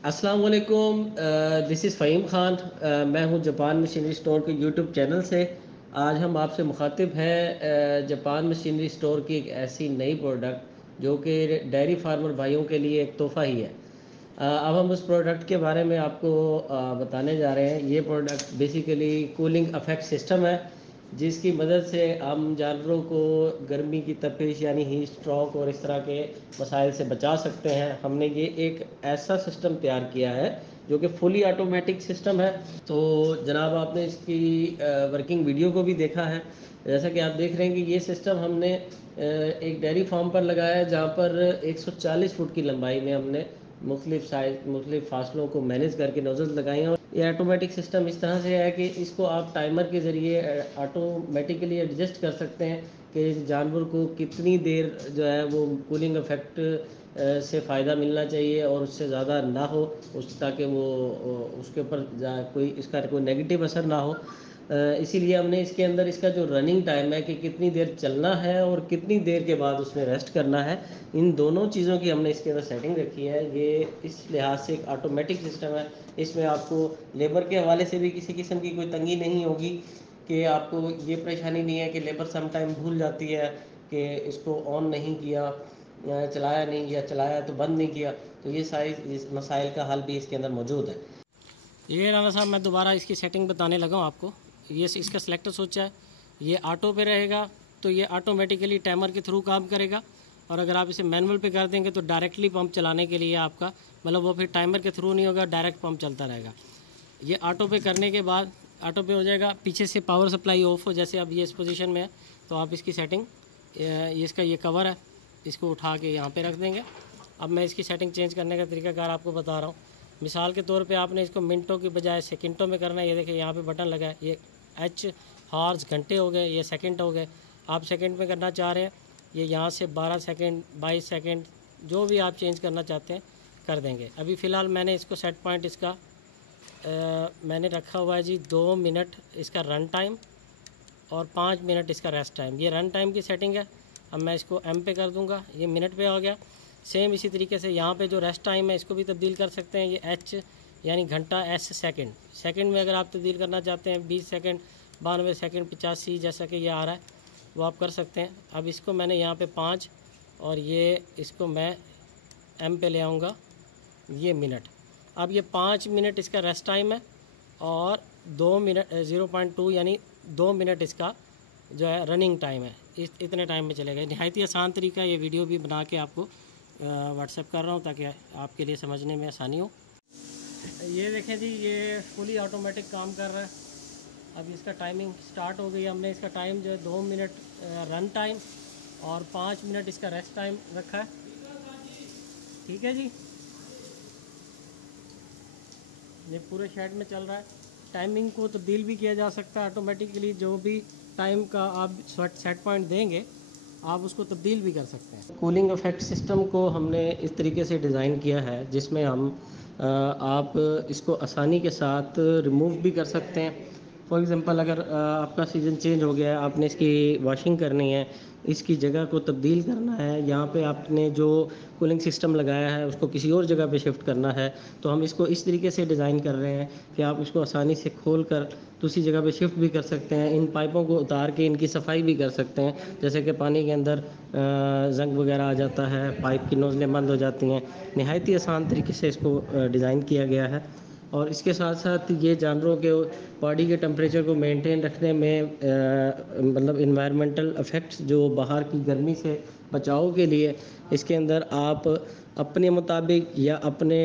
अस्सलाम वालेकुम। This is Faheem Khan. मैं हूं जापान मशीनरी स्टोर के यूट्यूब चैनल से। आज हम आपसे मुखातिब हैं जापान मशीनरी स्टोर की एक ऐसी नई प्रोडक्ट जो कि डेयरी फार्मर भाइयों के लिए एक तोहफ़ा ही है। अब हम उस प्रोडक्ट के बारे में आपको बताने जा रहे हैं। ये product basically cooling effect system है, जिसकी मदद से हम जानवरों को गर्मी की तपिश यानी हीट स्ट्रोक और इस तरह के मसाइल से बचा सकते हैं। हमने ये एक ऐसा सिस्टम तैयार किया है जो कि फुली ऑटोमेटिक सिस्टम है। तो जनाब, आपने इसकी वर्किंग वीडियो को भी देखा है। जैसा कि आप देख रहे हैं कि ये सिस्टम हमने एक डेयरी फार्म पर लगाया है, जहाँ पर 140 फुट की लंबाई में हमने मुख्तलिफ साइज मुख्तलिफ फासलों को मैनेज करके नोज़ल्स लगाए हैं। और ये ऑटोमेटिक सिस्टम इस तरह से है कि इसको आप टाइमर के ज़रिए ऑटोमेटिकली एडजस्ट कर सकते हैं कि जानवर को कितनी देर जो है वो कूलिंग इफ़ेक्ट से फ़ायदा मिलना चाहिए और उससे ज़्यादा ना हो, उस ताकि वो उसके ऊपर कोई इसका कोई नेगेटिव असर ना हो। इसीलिए हमने इसके अंदर इसका जो रनिंग टाइम है कि कितनी देर चलना है और कितनी देर के बाद उसने रेस्ट करना है, इन दोनों चीज़ों की हमने इसके अंदर सेटिंग रखी है। ये इस लिहाज से एक ऑटोमेटिक सिस्टम है। इसमें आपको लेबर के हवाले से भी किसी किस्म की कोई तंगी नहीं होगी कि आपको ये परेशानी नहीं है कि लेबर सम टाइम भूल जाती है कि इसको ऑन नहीं किया या चलाया नहीं, या चलाया तो बंद नहीं किया। तो ये सारी इस मसाइल का हल भी इसके अंदर मौजूद है। ये राना साहब, मैं दोबारा इसकी सेटिंग बताने लगा हूँ आपको। ये इसका सिलेक्टर स्विच है, ये ऑटो पे रहेगा तो ये ऑटोमेटिकली टाइमर के थ्रू काम करेगा। और अगर आप इसे मैनुअल पे कर देंगे तो डायरेक्टली पंप चलाने के लिए आपका मतलब वो फिर टाइमर के थ्रू नहीं होगा, डायरेक्ट पंप चलता रहेगा। ये ऑटो पे करने के बाद ऑटो पे हो जाएगा। पीछे से पावर सप्लाई ऑफ हो, जैसे अब ये इस पोजीशन में है तो आप इसकी सेटिंग, इसका ये कवर है, इसको उठा के यहाँ पे रख देंगे। अब मैं इसकी सेटिंग चेंज करने का तरीकाकार आपको बता रहा हूँ। मिसाल के तौर पे आपने इसको मिनटों की बजाय सेकंडों में करना है। ये देखिए यहाँ पे बटन लगा है, ये एच हॉर्स घंटे हो गए, ये सेकंड हो गए। आप सेकंड में करना चाह रहे हैं, ये यहाँ से 12 सेकंड 22 सेकंड जो भी आप चेंज करना चाहते हैं कर देंगे। अभी फ़िलहाल मैंने इसको सेट पॉइंट इसका मैंने रखा हुआ है जी 2 मिनट इसका रन टाइम और 5 मिनट इसका रेस्ट टाइम। ये रन टाइम की सेटिंग है। अब मैं इसको एम पे कर दूंगा, ये मिनट पे हो गया। सेम इसी तरीके से यहाँ पे जो रेस्ट टाइम है इसको भी तब्दील कर सकते हैं। ये एच यानी घंटा, एस सेकंड। सेकंड में अगर आप तब्दील करना चाहते हैं 20 सेकंड, 92 सेकंड, 85 जैसा कि ये आ रहा है वो आप कर सकते हैं। अब इसको मैंने यहाँ पे 5 और ये इसको मैं एम पे ले आऊँगा, ये मिनट। अब ये 5 मिनट इसका रेस्ट टाइम है और 2 मिनट 0.2 यानी 2 मिनट इसका जो है रनिंग टाइम है। इतने टाइम में चलेगा। नहायत ही आसान तरीका, ये वीडियो भी बना के आपको व्हाट्सएप कर रहा हूँ ताकि आपके लिए समझने में आसानी हो। ये देखें जी, ये फुली ऑटोमेटिक काम कर रहा है। अब इसका टाइमिंग स्टार्ट हो गई। हमने इसका टाइम जो है 2 मिनट रन टाइम और 5 मिनट इसका रेस्ट टाइम रखा है। ठीक है जी, ये पूरे शेड में चल रहा है। टाइमिंग को तब्दील भी किया जा सकता है ऑटोमेटिकली। जो भी टाइम का आप सेट पॉइंट देंगे आप उसको तब्दील भी कर सकते हैं। कूलिंग इफ़ेक्ट सिस्टम को हमने इस तरीके से डिज़ाइन किया है जिसमें हम आप इसको आसानी के साथ रिमूव भी कर सकते हैं। फॉर एग्ज़ाम्पल, अगर आपका सीज़न चेंज हो गया है, आपने इसकी वॉशिंग करनी है, इसकी जगह को तब्दील करना है, यहाँ पे आपने जो कूलिंग सिस्टम लगाया है उसको किसी और जगह पे शिफ्ट करना है, तो हम इसको इस तरीके से डिज़ाइन कर रहे हैं कि आप इसको आसानी से खोल कर दूसरी जगह पे शिफ्ट भी कर सकते हैं। इन पाइपों को उतार के इनकी सफाई भी कर सकते हैं। जैसे कि पानी के अंदर ज़ंग वगैरह आ जाता है, पाइप की नोज़लें बंद हो जाती हैं। नहायत ही आसान तरीके से इसको डिज़ाइन किया गया है। और इसके साथ साथ ये जानवरों के बॉडी के टेम्परेचर को मेंटेन रखने में मतलब इन्वायरमेंटल इफ़ेक्ट्स जो बाहर की गर्मी से बचाव के लिए इसके अंदर आप अपने मुताबिक या अपने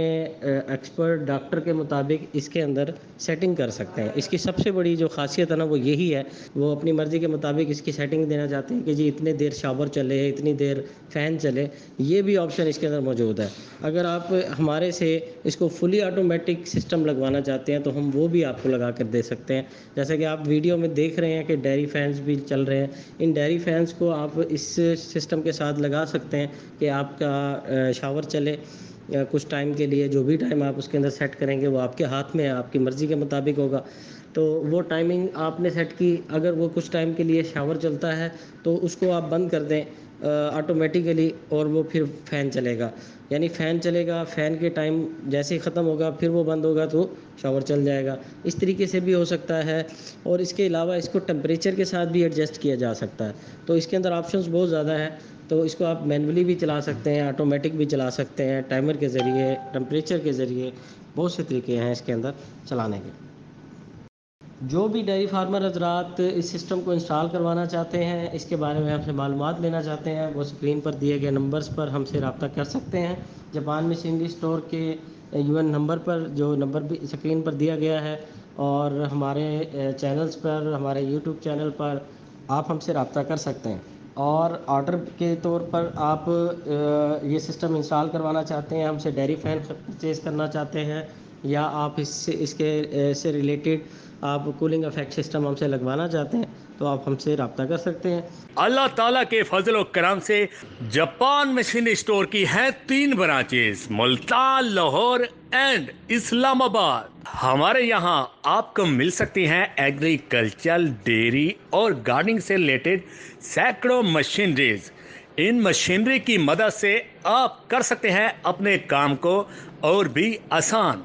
एक्सपर्ट डॉक्टर के मुताबिक इसके अंदर सेटिंग कर सकते हैं। इसकी सबसे बड़ी जो ख़ासियत है ना वो यही है, वो अपनी मर्ज़ी के मुताबिक इसकी सेटिंग देना चाहते हैं कि जी इतने देर शावर चले, इतनी देर फ़ैन चले। ये भी ऑप्शन इसके अंदर मौजूद है। अगर आप हमारे से इसको फुली ऑटोमेटिक सिस्टम लगवाना चाहते हैं तो हम वो भी आपको लगा कर दे सकते हैं। जैसे कि आप वीडियो में देख रहे हैं कि डेयरी फैंस भी चल रहे हैं। इन डेयरी फैंस को आप इस सिस्टम के साथ लगा सकते हैं कि आपका शावर चले या कुछ टाइम के लिए। जो भी टाइम आप उसके अंदर सेट करेंगे वो आपके हाथ में है, आपकी मर्ज़ी के मुताबिक होगा। तो वो टाइमिंग आपने सेट की, अगर वो कुछ टाइम के लिए शावर चलता है तो उसको आप बंद कर दें। ऑटोमेटिकली, और वो फिर फ़ैन चलेगा। यानी फ़ैन चलेगा, फ़ैन के टाइम जैसे ही ख़त्म होगा फिर वो बंद होगा तो शावर चल जाएगा। इस तरीके से भी हो सकता है। और इसके अलावा इसको टेम्परेचर के साथ भी एडजस्ट किया जा सकता है। तो इसके अंदर ऑप्शंस बहुत ज़्यादा हैं। तो इसको आप मैनुअली भी चला सकते हैं, ऑटोमेटिक भी चला सकते हैं, टाइमर के ज़रिए, टेम्परेचर के ज़रिए, बहुत से तरीके हैं इसके अंदर चलाने के। जो भी डेयरी फार्मर हज़रात इस सिस्टम को इंस्टॉल करवाना चाहते हैं, इसके बारे में हमसे मालूमात लेना चाहते हैं, वो स्क्रीन पर दिए गए नंबर्स पर हमसे रब्ता कर सकते हैं। जापान मशीनरी स्टोर के यूएन नंबर पर, जो नंबर भी स्क्रीन पर दिया गया है, और हमारे चैनल्स पर, हमारे यूट्यूब चैनल पर आप हमसे रब्ता कर सकते हैं। और ऑर्डर के तौर पर आप ये सिस्टम इंस्टॉल करवाना चाहते हैं, हमसे डेयरी फैन परचेज़ करना चाहते हैं, या आप इसके से रिलेटेड आप कूलिंग इफेक्ट सिस्टम हमसे लगवाना चाहते हैं, तो आप हमसे रब्ता कर सकते हैं। अल्लाह ताला के फजल और करम से जापान मशीनरी स्टोर की हैं 3 ब्रांचेस, मुल्तान, लाहौर एंड इस्लामाबाद। हमारे यहाँ आपको मिल सकती हैं एग्रीकल्चर, डेयरी और गार्डनिंग से रिलेटेड सैकड़ों मशीनरीज। इन मशीनरी की मदद से आप कर सकते हैं अपने काम को और भी आसान।